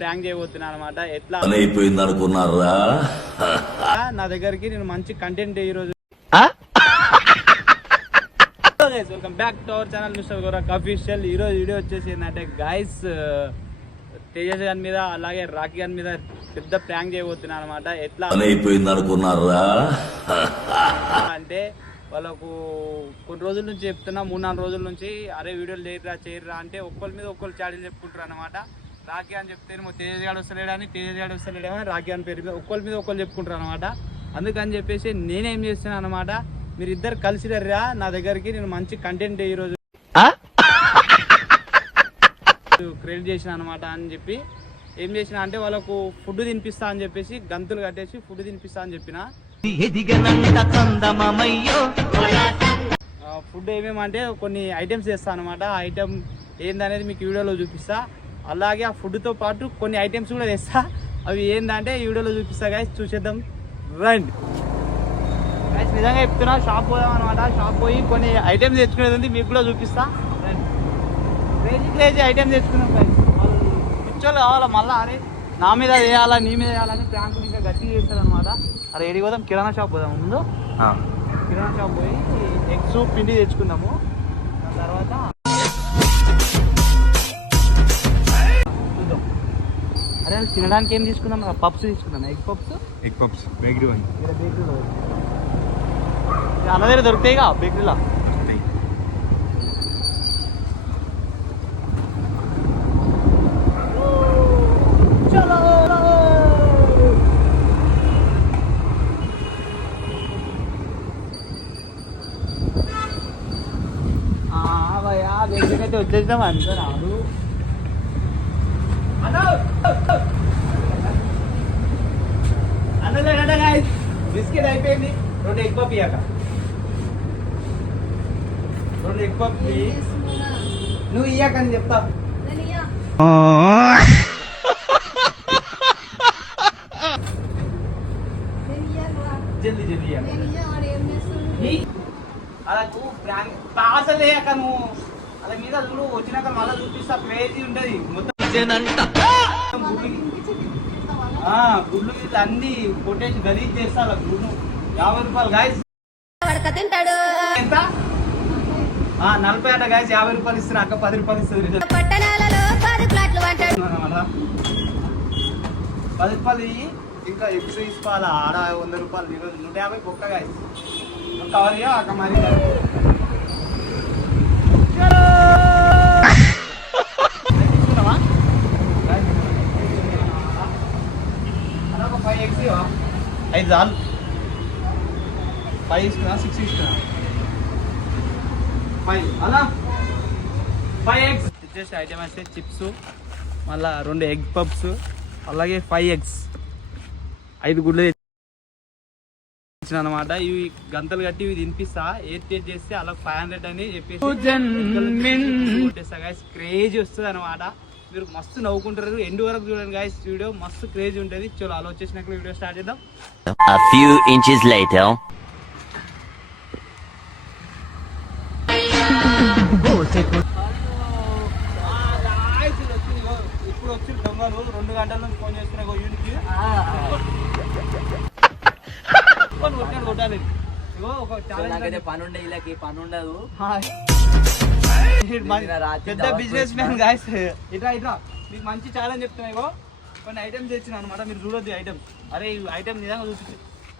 Prank చేయబోతున్నా అనమాట. ఎట్లా అయిపోయింది అనుకున్నారా? నా దగ్గరికి నేను మంచి కంటెంట్ ఈ రోజు. Welcome back to our channel mister Gorak official. ఈ రోజు వీడియో వచ్చేసి ఏంటంటే గైస్, తేజస్ గారి మీద అలాగే రాఖీ గారి మీద పెద్ద ప్రాంక్ చేయబోతున్నా అనమాట. ఎట్లా అయిపోయింది అనుకున్నారా అంటే వాళ్ళకు కొన్ని రోజుల నుంచి చెప్తున్నా, 3-4 రోజుల నుంచి అరే వీడియోలు చేయరా అంటే ఒక్కరి మీద ఒక్కరు చాడీలు చెప్పుకుంటారు అనమాట. రాఖీ అని చెప్తే తేజస్ గాడు వస్తలేడని, తేజస్ గాడు వస్తలేడని రాఖీ అని పేరు మీద ఒక్కరి మీద ఒక్కరు చెప్పుకుంటారు అనమాట. అందుకని చెప్పేసి నేనేం చేస్తున్నాను అనమాట, మీరు ఇద్దరు కలిసి రా నా దగ్గరికి, నేను మంచి కంటెంట్ ఈరోజు క్రియేట్ చేసిన అనమాట. అని చెప్పి ఏం చేసిన అంటే వాళ్ళకు ఫుడ్ తినిపిస్తా అని చెప్పేసి గంతులు కట్టేసి ఫుడ్ తినిపిస్తా అని చెప్పిన. ఫుడ్ ఏమేమంటే కొన్ని ఐటమ్స్ చేస్తా అనమాట. ఆ ఐటమ్ ఏందనేది మీకు వీడియోలో చూపిస్తా. అలాగే ఆ ఫుడ్తో పాటు కొన్ని ఐటమ్స్ కూడా తెస్తా. అవి ఏందంటే ఈ వీడియోలో చూపిస్తా గైస్, చూసేద్దాం రండి. గైస్ నిజంగా చెప్తున్నా, షాప్ పోదాం అనమాట. షాప్ పోయి కొన్ని ఐటమ్స్ తెచ్చుకునేది ఉంది, మీకు కూడా చూపిస్తా. క్రేజీ ఐటమ్స్ తెచ్చుకున్నాం గైస్. పిచ్చోళ్ళు కావాలా మళ్ళీ, అరే నా మీద వేయాలా నీ మీద వేయాలని ప్రాంకులు ఇంకా గట్టిగా చేస్తారు అనమాట. అరే ఏడికి పోదాం, కిరాణా షాప్ పోదాం. ముందు కిరాణా షాప్ పోయి ఎగ్స్ పిండి తెచ్చుకుందాము. దాని తర్వాత చూద్దాం. అరే తినడానికి ఏం తీసుకుందాం? పప్స్ తీసుకుందాం. ఎగ్ పప్స్ బేకరీ ఉంది. బేకరీలో అన్న దగ్గర దొరుకుతాయిగా బేకరీలో. అయితే వచ్చేద్దాం అంతా రాదు. అన్నలేట గాయ్స్, బిస్కెట్ అయిపోయింది. 2 ఎగ్ పఫ్ ఇయ్యాక, 2 ఎగ్ పఫ్ నువ్వు ఇయ్యాకని చెప్తా. జల్దీ జల్దీ అలా పాసలు వేయక నువ్వు అలా మీద చూడు. వచ్చినాక మళ్ళీ చూపిస్తా, క్రేజీ ఉంటది మొత్తం. గుడ్లు అన్ని కొట్టేసి గలీజ్ చేస్తా. అలా గుడ్లు 50 రూపాయలు గాయస్. ఎంత 40 అట గాయస్. 50 రూపాయలు ఇస్తున్నా అక్క, 10 రూపాయలు ఇస్తుంది. 10 రూపాయలు ఇవి ఇంకా ఎగ్స్ తీసుకోవాలా. ఆడ 100 రూపాయలు, ఈరోజు 150 బొక్క గాయస్. కవర్ అక్క మరి 5 ఎగ్స్ 5 చాలు. 5 ఇస్తున్నా, 6 ఇస్తున్నా, 5 అలా 5 ఎగ్స్ వచ్చేసి ఐటమ్ అయితే చిప్స్, మళ్ళీ 2 ఎగ్ పప్స్, అలాగే 5 ఎగ్స్, 5 గుడ్లు తెచ్చిన అనమాట. ఇవి గంతలు కట్టి ఇవి తినిపిస్తా. టేస్ట్ చేస్తే అలా 500 అని చెప్పేసి క్రేజీ వస్తుంది అనమాట. మీరు మస్తు నవ్వుకుంటారు. ఎండ్ వరకు చూడండి గాయస్, వీడియో మస్తు క్రేజీ ఉంటుంది. చలో అలా వచ్చేసినాక వీడియో స్టార్ట్ చేద్దాం. A few inches later. ఇప్పుడు వచ్చి దొంగలు 2 గంటల నుంచి ఫోన్ చేస్తున్నా యూనికి కొట్టాలి. ఒక పని ఉండే వీళ్ళకి పని ఉండదు. పెద్ద బిజినెస్ మ్యాన్ గాయస్. ఇట్లా మీకు మంచి ఛాలెంజ్ చెప్తున్నా. కొన్ని ఐటమ్స్ తెచ్చిన అనమాట, మీరు చూడొద్దు ఐటమ్స్. అరే ఈ ఐటమ్ నిజంగా చూసి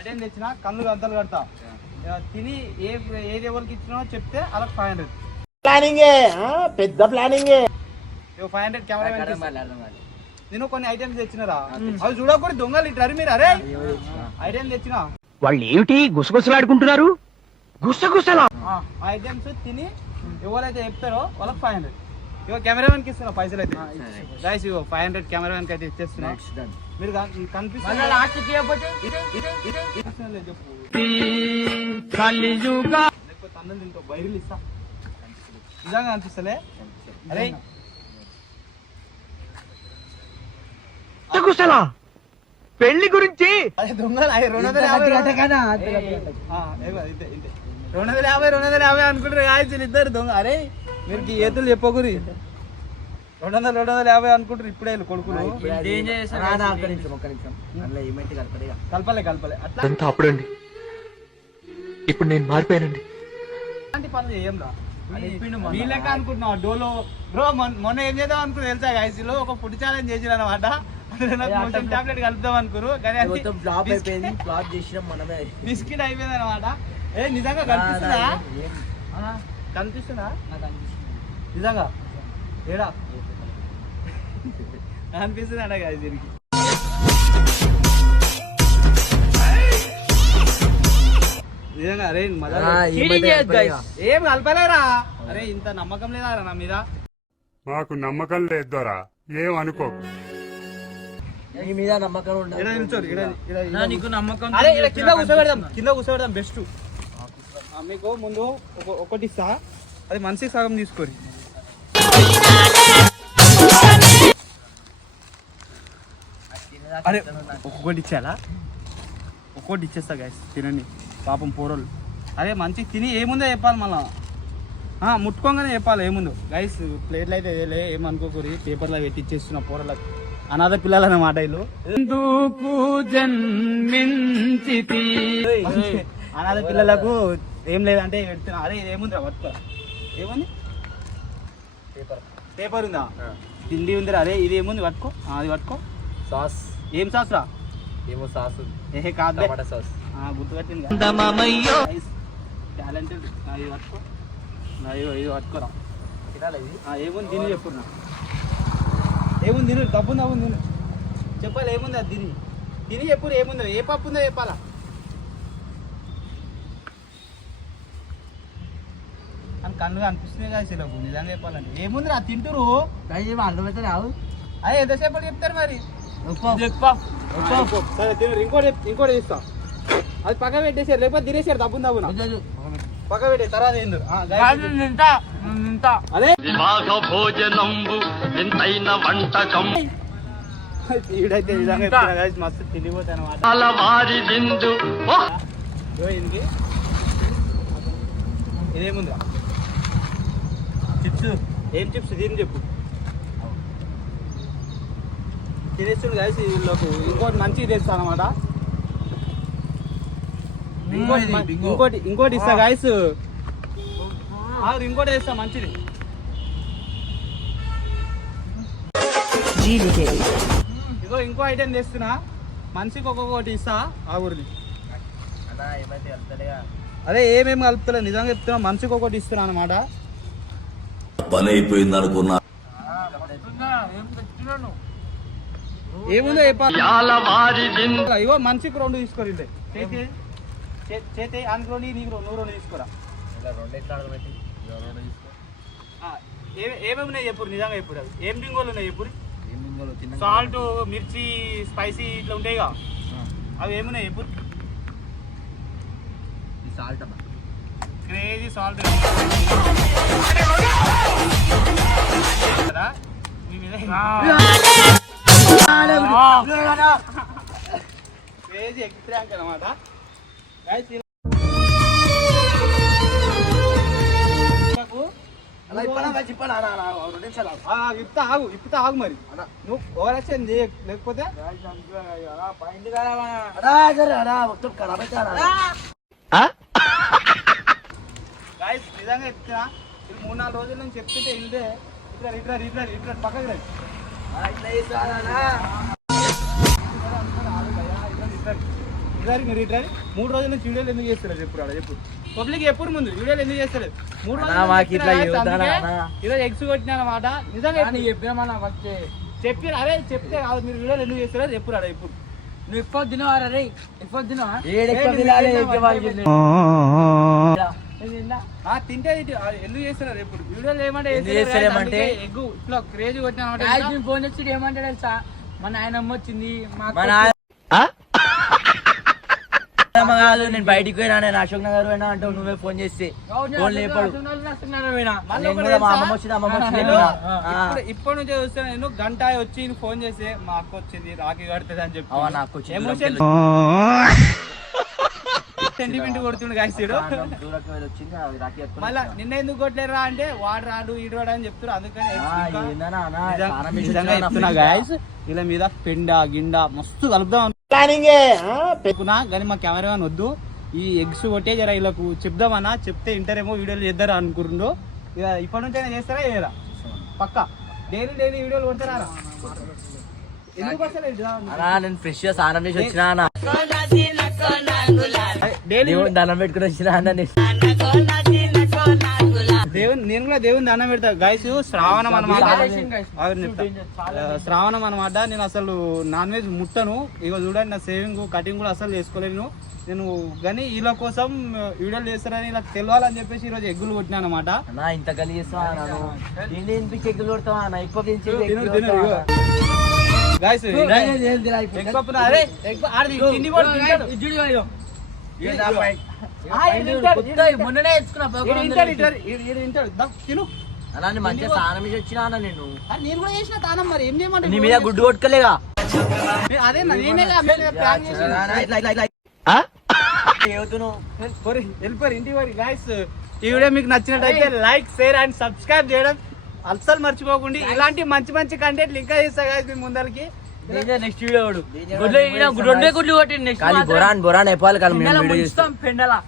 ఐటమ్ తెచ్చిన కళ్ళు గంతలు కడతా. తిని ఏది ఎవరికి ఇచ్చినా చెప్తే అలా 500. పెద్ద ప్లానింగ్. 500 కెమెరా. నేను కొన్ని ఐటమ్స్ తెచ్చినరా, అవి చూడకూడదు దొంగలు ఇట్లా మీరు. అరే ఐటమ్ తెచ్చిన వాళ్ళు ఏమిటి గుసగుసలాడుకుంటున్నారు? గుసగుసలా ఐటమ్స్ తిని ఎవరైతే చెప్తారో వాళ్ళకి 500. ఇగో కెమెరామెన్కి ఇస్తున్నా పైసలు అయితే గాయస్. ఇగో 500 కెమెరామెన్కి అయితే ఇచ్చేస్తున్నా. మీరు కనిపిస్తుంది లేకపోతే అన్నం తింటా బయలు ఇస్తా. నిజంగా అనిపిస్తలే. అరే పెళ్లి గురించి అదే దొంగలు 250 అనుకుంటారు గాయస్ ఇద్దరు దొంగ. అరే మీరు ఈ ఏతులు చెప్పకూరి 250 అనుకుంటారు ఇప్పుడే కొడుకులు కలపలే అట్లా అంతా అప్పుడండి. ఇప్పుడు నేను మారిపోయానండి. అలాంటి పనులు చేయం రా మీ లెక్క అనుకుంటున్నావు డోలో బ్రో మొన్న ఏం చేద్దాం అనుకున్నా తెలుసా గైస్లో ఒక ఫుడ్ ఛాలెంజ్ చేసిన అనమాట టాబ్లెట్ కలుపుదాం అనుకురు కానీ బిస్కెట్ అయిపోయింది అనమాట. ఏ నిజంగా కనిపిస్తుందా నిజంగా ఏడా అనిపిస్తుంది అన్న గాయ దీనికి నిజంగా అరే ఏం కలపలేరా అరే ఇంత నమ్మకం లేదా నా మీద మాకు నమ్మకం లేదు దొరా ఏం అనుకో నీకు నమ్మకం కింద కూర్చోబెడదాం బెస్ట్. మీకు ముందు ఒకటి ఇస్తా అది మనిషికి సగం తీసుకోరి. అరే ఒక్కొక్కటి ఇచ్చేలా ఒక్కొక్కటి ఇచ్చేస్తా గైస్ తినండి పాపం పోరోళ్ళు. అదే మంచిగా తిని ఏముందో చెప్పాలి మళ్ళా ముట్టుకోగానే చెప్పాలి ఏముందో గైస్. ప్లేట్లు అయితే ఏమనుకోకూరి పేపర్లో పెట్టి ఇచ్చేస్తున్న పోరలకు అనాథ పిల్లలు అన్నమాట వీళ్ళు. అనాథ పిల్లలకు ఏం లేదంటే పెడుతున్నా. అరే ఇది ఏముందిరా పట్టుకో ఏముంది పేపర్ ఉందా తిండి ఉందిరా. అరే ఇది ఏముంది పట్టుకో అది పట్టుకో సాస్ ఏం సాస్ రా ఏమో సాస్ ఏ కాదు సాస్ గుర్తుపెట్టింది టాలెంటెడ్. ఇది పట్టుకో ఇది పట్టుకోరా ఏముంది తిని చెప్పున్నా ఏముంది తిను డబ్బుంది అవును తిను చెప్పాలి ఏముంది అది తిని చెప్పు ఏముందో ఏ పప్పు ఉందో చెప్పాలా. అని కన్నుగా అనిపిస్తుంది కదా సిలబు నిజంగా చెప్పాలంటే ఏముంది రా తింటురు అర్థమైతే రావు. అదే ఎంతసేపు చెప్తారు మరి సరే తిను ఇంకోటి ఇస్తా అది పక్క పెట్టేసారు లేకపోతే తినేసారు డబ్బుంది అవునా పక్క పెట్టే తర్వాత ఏందు అదే ఈడైతే నిజంగా మస్తు తిరిగిపోతాయి అనమాట. ఇదేముందిరా చిప్స్ ఏం చిప్స్ దీని చెప్పు తినేస్తుంది కలిసి వీళ్ళకు ఇంకోటి మంచిగా తెస్తాను అనమాట. ఇంకోటి ఇస్తా గాయస్ ఇంకోటి తెస్తా మంచిది. ఇగో ఇంకో ఐటెం తెస్తున్నా మనిషికి ఒక్కొక్కటి ఇస్తా ఆ ఊరిని. అదే ఏమేమి కలుపుతలే నిజంగా చెప్తున్నా మనిషికి ఒకటి ఇస్తున్నా అనమాట. పని అయిపోయింది అనుకున్నా ఏముందో చెప్పాలి. ఇగో మనిషికి 2 తీసుకోరు చేతి అందులో నీకు 2 తీసుకోరా. ఏమేమి ఉన్నాయి చెప్పుడు నిజంగా చెప్పుడు అవి ఏం డింగోలు ఉన్నాయి చెప్పుడు. సాల్ట్ మిర్చి స్పైసీ ఇట్లా ఉంటాయిగా అవి ఏమున్నాయి చెప్పుడు. సాల్ట్ క్రేజీ సాల్ట్ కదా మీ మీద క్రేజీ ఎగ్ ర్యాంక్ అనమాట. ఇప్పుతా ఆగు మరి నువ్వు ఓవరాక్షన్ లేకపోతే నిజంగా చెప్తున్నా 3-4 రోజుల నుంచి చెప్తుంటే వెళ్తే ఇట్లా పక్కకి రండి. మీరు ఇట్లా 3 రోజుల నుంచి వీడియోలు ఎందుకు చేస్తారు చెప్పు పబ్లిక్ ఎప్పుడు ముందు వీడియోలు ఎందుకు చేస్తారు 3 రోజులు ఎగ్స్ కొట్టినా అనమాట. నిజంగా చెప్పి అరే చెప్తే కాదు మీరు వీడియోలు ఎందుకు చేస్తారో చెప్పురా ఇప్పుడు. నువ్వు ఎక్కువ తినవారా రే ఎక్కువ తినవా తింటే ఎందుకు చేస్తున్నారు ఎప్పుడు వీడియోలు ఏమంటే ఎగ్గు ఇట్లా క్రేజీ కొట్టిన ఫోన్ వచ్చి ఏమంటాడు తెలుసా మా నాయనమ్మ వచ్చింది నేను బయటికి పోయినా నేను అశోక్ నగర్ పోయినా అంటావు నువ్వే ఫోన్ చేస్తే ఫోన్ లేపాడు. ఇప్పుడు నుంచి చూస్తాను నేను గంట వచ్చి ఫోన్ చేసి మా అక్క వచ్చింది రాఖీ కడుతుంది అని చెప్పి నాకు సెంటిమెంట్ కొడుతుండు గాయస్ వీడు. దూరకు వెళ్ళి వచ్చింది అది రాఖీ కట్టుకొని మళ్ళా నిన్న ఎందుకు కొట్టలేరా అంటే వాడు రాడు ఈడు రాడు అని చెప్తున్నారు. అందుకని ఏందన్నా అన్న నిజంగా చెప్తున్నా గాయస్, వీళ్ళ మీద పెండ గిండ మస్తు కలుపుదాం ప్లానింగ్ అనుకున్నా కానీ మా కెమెరామెన్ వద్దు, ఈ ఎగ్స్ కొట్టే జర వీళ్ళకు చెప్దామన్నా, చెప్తే ఇంటరేమో వీడియోలు చేద్దారా అనుకుంటుండో. ఇక ఇప్పటి నుంచి అయినా చేస్తారా చేయరా? పక్కా డైలీ వీడియోలు కొడతారా? ఎందుకు వస్తలేదు అన్నా నేను ఫ్రెష్ గా స్నానం చేసి వచ్చినా అన్న, డైలీ దండం పెట్టుకుని వచ్చినా అన్న నేను. నేను కూడా దేవుని దండం పెడతా గాయస్. శ్రావణం అనమాట, శ్రావణం అనమాట. నేను అసలు నాన్ వెజ్ ముట్టను. ఇక చూడండి నా సేవింగ్ కటింగ్ కూడా అసలు చేసుకోలేను నేను. కానీ వీళ్ళ కోసం వీడియోలు చేస్తారని ఇలా తెలియాలని చెప్పేసి ఈరోజు ఎగ్గులు కొట్టినా అనమాట. అన్నా ఇంత గలి చేస్తావా తిండి తినిపించి ఎగ్గులు కొడతావా అన్న? ఇప్పుడు గాయస్ మొన్ననే తెచ్చుకున్నా తిను. అలా మంచిగా స్నానం చేసి వచ్చినా అన్న నేను. నేను కూడా చేసిన తానం, మరి ఏం చేయమంటే నీ మీద గుడ్డు కొట్టుకోలేగా. అదే నేనే ప్లాన్ చేసి వెళ్ళిపోయారు ఇంటికి వరకు. గాయస్ ఈ వీడియో మీకు నచ్చినట్టయితే లైక్, షేర్ అండ్ సబ్స్క్రైబ్ చేయడం అస్సలు మర్చిపోకండి. ఇలాంటి మంచి మంచి కంటెంట్ ఇంకా చేస్తా గాయస్ మీ ముందరికి. నెక్స్ట్ వీడియో రెండే గుడ్లు కొట్టి నెక్స్ట్ బొరాన్ అయిపోవాలి కానీ మేము వీడియో చేస్తాం పెండలా.